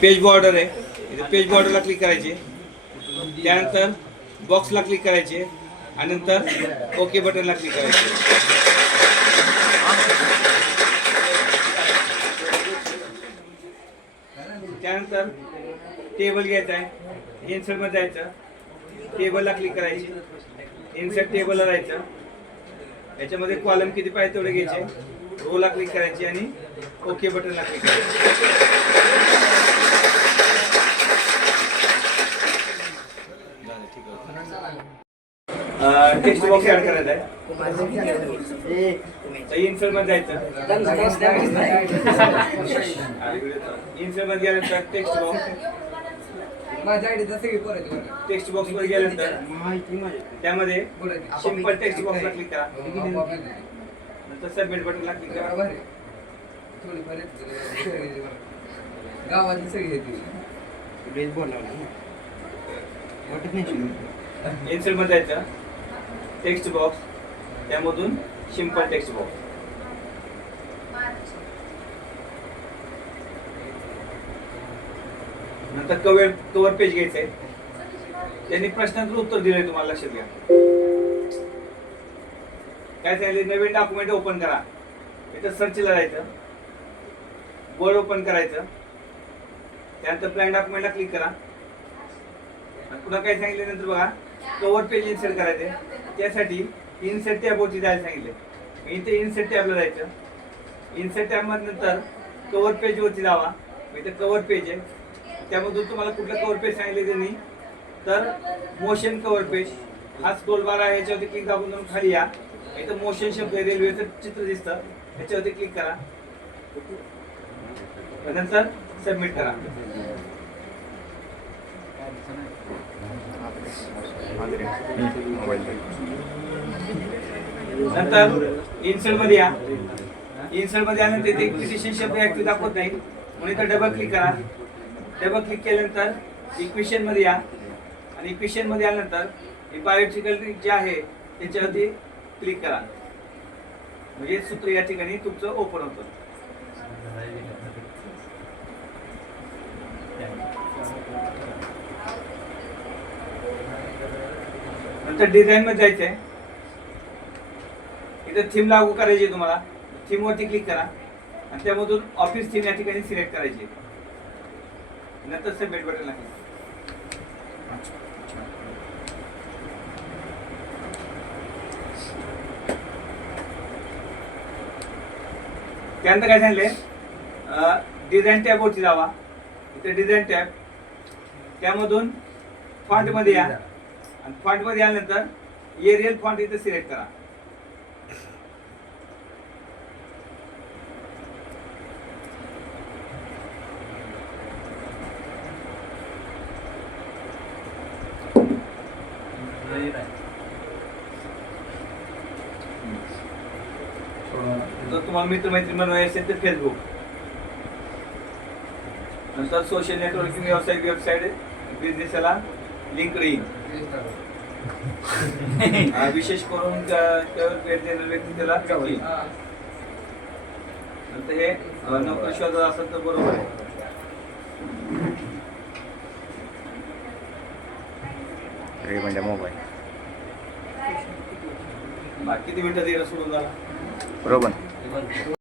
Page border आहे, इथे page बॉर्डरला click करायचे. त्यानंतर बॉक्सला क्लिक करायचे आणि नंतर ओके बटनला क्लिक करायचे. त्यानंतर टेबल घ्यायचा आहे, इन्सर्टमध्ये जायचं, टेबलला क्लिक करायची, इन्सर्ट टेबलला जायचं. याच्यामध्ये कॉलम किती पाहिजे तेवढे घ्यायचे, रोला क्लिक करायची आणि ओके बटनला क्लिक करायचे. टेक्स्ट बॉक्स ऍड करायचा आहे, इन्सर्ट मध्ये जायचं, इन्सर्ट मध्ये गेल्यानंतर टेक्स्ट बॉक्स वर गेल्यानंतर त्यामध्ये सिंपल टेक्स्ट बॉक्सला क्लिक करा, नंतर सबमिट बटनला क्लिक करा. इन्सर्ट मध्ये जायचं, टेक्स्ट बॉक्स, त्यामधून सिंपल टेक्स्ट बॉक्स. नंतर कव्हर पेज घ्यायचंय. त्यांनी प्रश्नाचं उत्तर दिलंय तुम्हाला, लक्षात घ्या. काय सांगितलं, नवीन डॉक्युमेंट ओपन करा. इथं सर्चला जायचं, वर्ड ओपन करायचं, त्यानंतर प्लॅन डॉक्युमेंटला क्लिक करा. पुन्हा काय सांगितलं नंतर बघा, कव्हर पेज इन्सर्ट करायचे. त्यासाठी इन्सर्ट टॅबवरती जायला सांगितलं. इथे इन्सर्ट टॅबला जायचं, इन्सर्ट टॅब मध्ये नंतर कव्हर पेज वरती जावा. इथे कव्हर पेज आहे, त्यामधून तुम्हाला कुठलं कव्हर पेज सांगितले त्यांनी, तर मोशन कव्हर पेज. हा स्क्रोल बार आहे, याच्यावरती क्लिक दाबून तुम्ही खाली या. इथं मोशन शब्द आहे, रेल्वेचं चित्र दिसतं, याच्यावरती क्लिक करा, नंतर सबमिट करा. नंतर इन्सर्ट मध्ये या. इन्सर्ट मध्ये आल्यानंतर इथे क्रिटिशियन शब्द ऍक्टिव्ह दाखवत नाही, म्हणून इथं डबल क्लिक करा. डबल क्लिक केल्यानंतर इक्वेशन मध्ये या आणि इक्वेशन मध्ये आल्यानंतर बायोलॉजिकल जे आहे त्याच्यावरती क्लिक करा, म्हणजे सूत्र या ठिकाणी तुमचं ओपन होतं. नंतर डिझाईन मध्ये जायचंय, इथं थीम लागू करायची तुम्हाला. थीम वरती क्लिक करा आणि त्यामधून ऑफिस थीम या ठिकाणी सिलेक्ट करायची, नंतर सबमिट बटन लागेल. त्यानंतर काय सांगितले, डिझाईन टॅब वरती जावा. इथे डिझाईन टॅब, त्यामधून फॉन्ट मध्ये या आणि फॉन्ट मध्ये आल्यानंतर एरियल फॉन्ट इथे सिलेक्ट करा. जर तुम्हाला मित्रमैत्री बनवायचे असेल तर फेसबुक, नंतर सोशल नेटवर्किंग वेबसाईट बिझनेसला लिंक्डइन. विशेष करून त्यावर भेट देणारे व्यक्ती त्याला घेईल. नंतर हे नोकरी शोधत असेल तर बरोबर आहे. म्हणजे मोबाईल किती मिनिटात येणं सोडून झाला बरोबर.